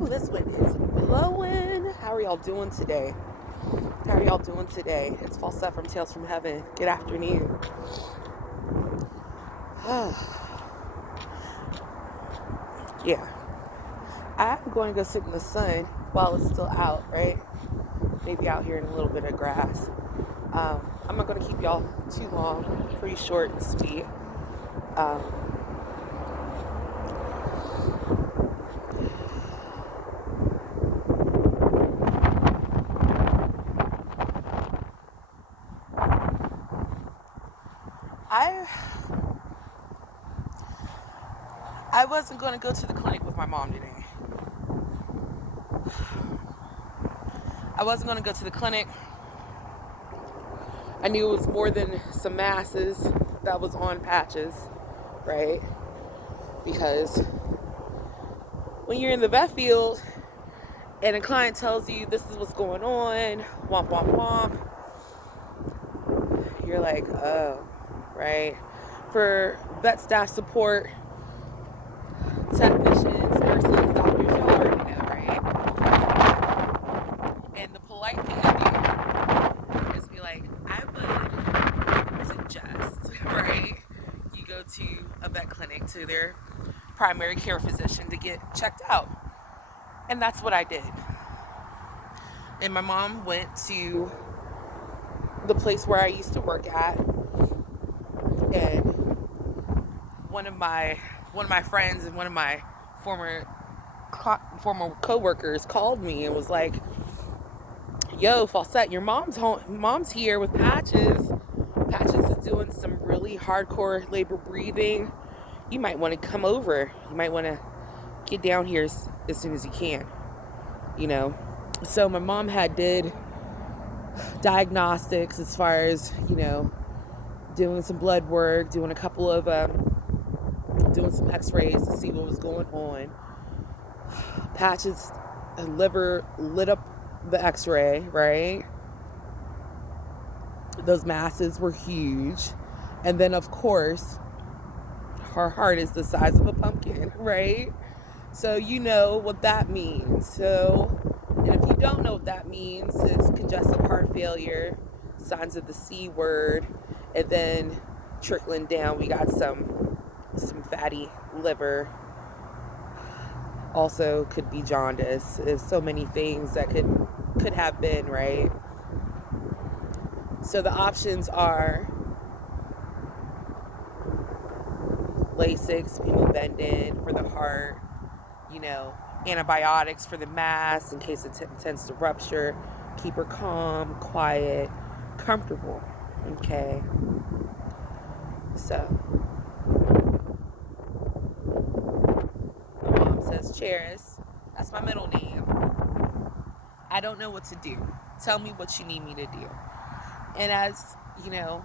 Ooh, this wind is blowing. How are y'all doing today? How are y'all doing today? It's Falsette from Tales from Heaven. Good afternoon. Yeah. I'm going to go sit in the sun while it's still out, right? Maybe out here in a little bit of grass. I'm not going to keep y'all too long. Pretty short and sweet. Um, I I wasn't going to go to the clinic with my mom today. I wasn't going to go to the clinic. I knew it was more than some masses that was on Patches, right? Because when you're in the vet field and a client tells you this is what's going on, womp womp womp, you're like, oh, right? For vet staff support, technicians, nurses, doctors, you already know, right? And the polite thing to do is be like, I would suggest, right? You go to a vet clinic, to their primary care physician to get checked out. And that's what I did. And my mom went to the place where I used to work at, and one of my friends and one of my former co-workers called me and was like, yo, Falsette, your mom's here with Patches. Patches is doing some really hardcore labor breathing. You might want to come over. You might want to get down here as soon as you can, you know. So my mom did diagnostics as far as, you know, doing some blood work, doing a couple of doing some x-rays to see what was going on. Patches' liver lit up the x-ray, right? Those masses were huge. And then of course her heart is the size of a pumpkin, right? So you know what that means. So, and if you don't know what that means, it's congestive heart failure, signs of the C word, and then trickling down, we got some fatty liver. Also could be jaundice. There's so many things that could have been, right? So the options are Lasix, pimobendan for the heart, you know, antibiotics for the mass in case it tends to rupture. Keep her calm, quiet, comfortable. Okay. So my mom says, Charis, that's my middle name. I don't know what to do. Tell me what you need me to do. And as, you know,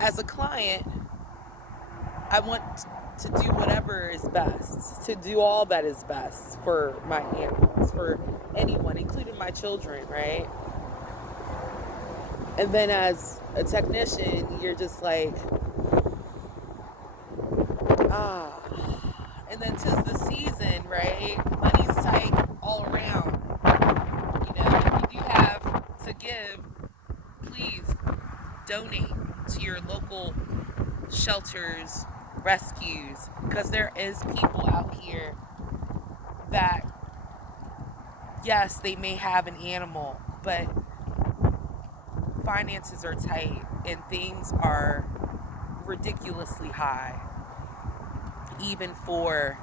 as a client, I want to do whatever is best, to do all that is best for my animals, for anyone, including my children, right? And then as a technician, you're just like, and then 'tis the season, right? Money's tight all around. You know, if you do have to give, please donate to your local shelters, rescues, because there is people out here that, yes, they may have an animal, but finances are tight and things are ridiculously high, even for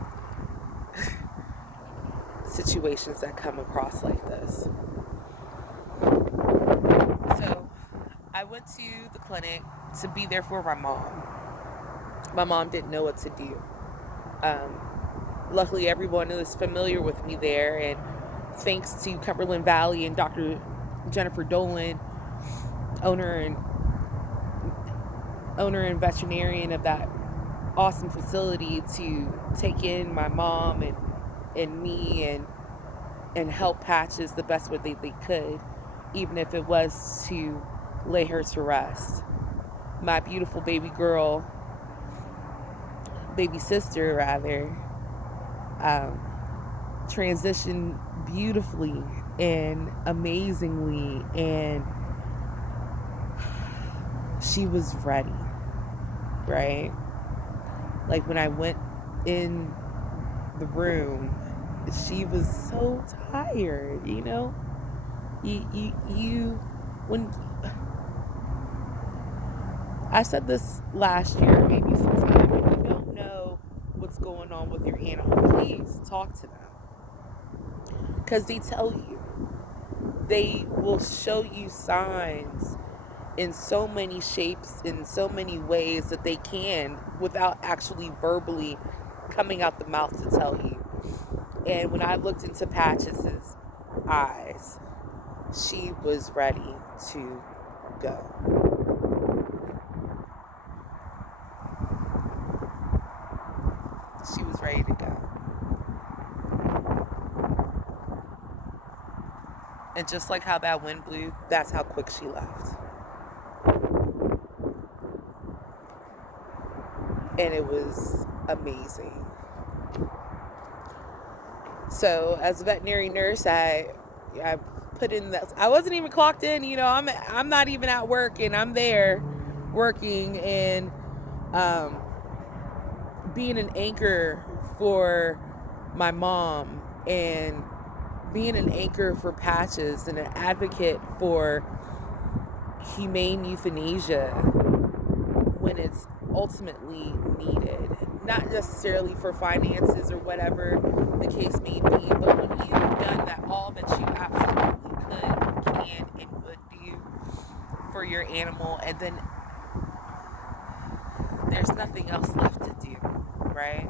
situations that come across like this. So I went to the clinic to be there for my mom. My mom didn't know what to do. Luckily, everyone is familiar with me there, and thanks to Cumberland Valley and Dr. Jennifer Dolan, owner and veterinarian of that awesome facility, to take in my mom and me and help Patches the best way they could, even if it was to lay her to rest. My beautiful baby sister rather, transitioned beautifully and amazingly, and she was ready, right? Like when I went in the room, she was so tired, you know? You when I said this last year, maybe sometime, when you don't know what's going on with your animal, please talk to them. Because they tell you, they will show you signs in so many shapes, in so many ways that they can without actually verbally coming out the mouth to tell you. And when I looked into Patches's eyes, she was ready to go. She was ready to go. And just like how that wind blew, that's how quick she left. And it was amazing. So as a veterinary nurse, I put in that. I wasn't even clocked in. You know, I'm not even at work, and I'm there working and being an anchor for my mom and being an anchor for Patches and an advocate for humane euthanasia when it's ultimately needed. Not necessarily for finances or whatever the case may be, but when you've done that, all that you absolutely could, can, and would do for your animal, and then there's nothing else left to do, right?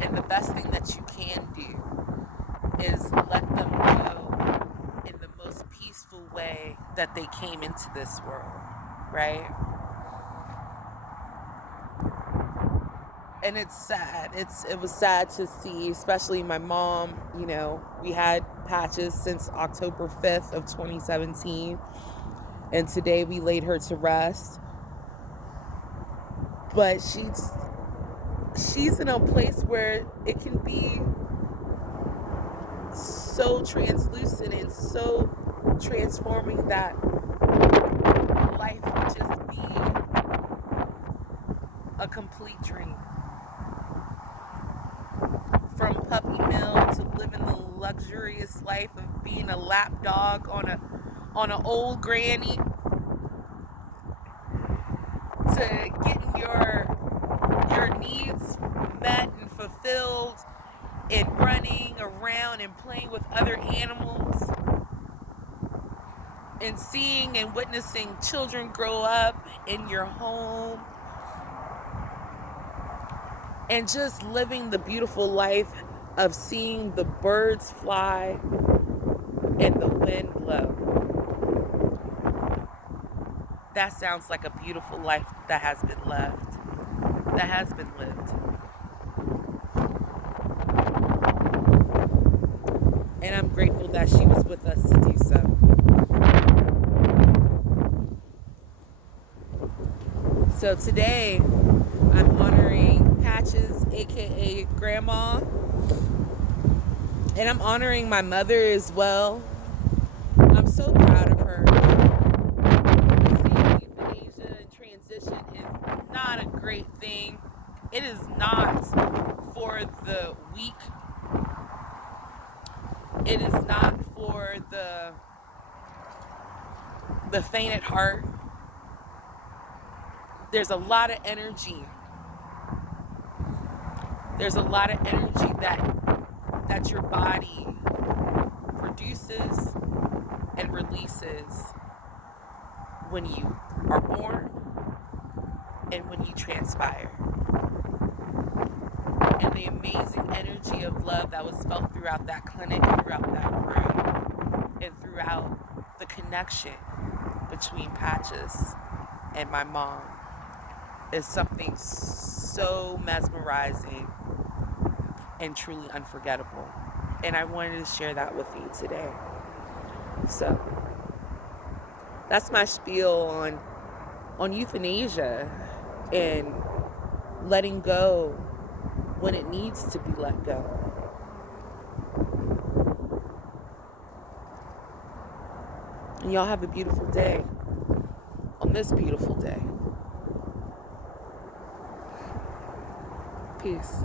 And the best thing that you can do is let them go in the most peaceful way that they came into this world, right? And it's sad. It was sad to see, especially my mom. You know, we had Patches since October 5th of 2017, and today we laid her to rest. But she's in a place where it can be so translucent and so transforming that life would just be a complete dream. From puppy mill to living the luxurious life of being a lap dog on an old granny, to getting your needs met and fulfilled and running around and playing with other animals and seeing and witnessing children grow up in your home and just living the beautiful life of seeing the birds fly and the wind blow. That sounds like a beautiful life that has been lived. And I'm grateful that she was with us to do so. So today, I'm honoring Patches, aka Grandma, and I'm honoring my mother as well. I'm so proud of her. Seeing euthanasia and transition is not a great thing. It is not for the weak. It is not for the faint at heart. There's a lot of energy. There's a lot of energy that your body produces and releases when you are born and when you transpire. And the amazing energy of love that was felt throughout that clinic, throughout that room, and throughout the connection between Patches and my mom is something so mesmerizing and truly unforgettable. And I wanted to share that with you today. So that's my spiel on euthanasia and letting go when it needs to be let go. And y'all have a beautiful day on this beautiful day. Peace.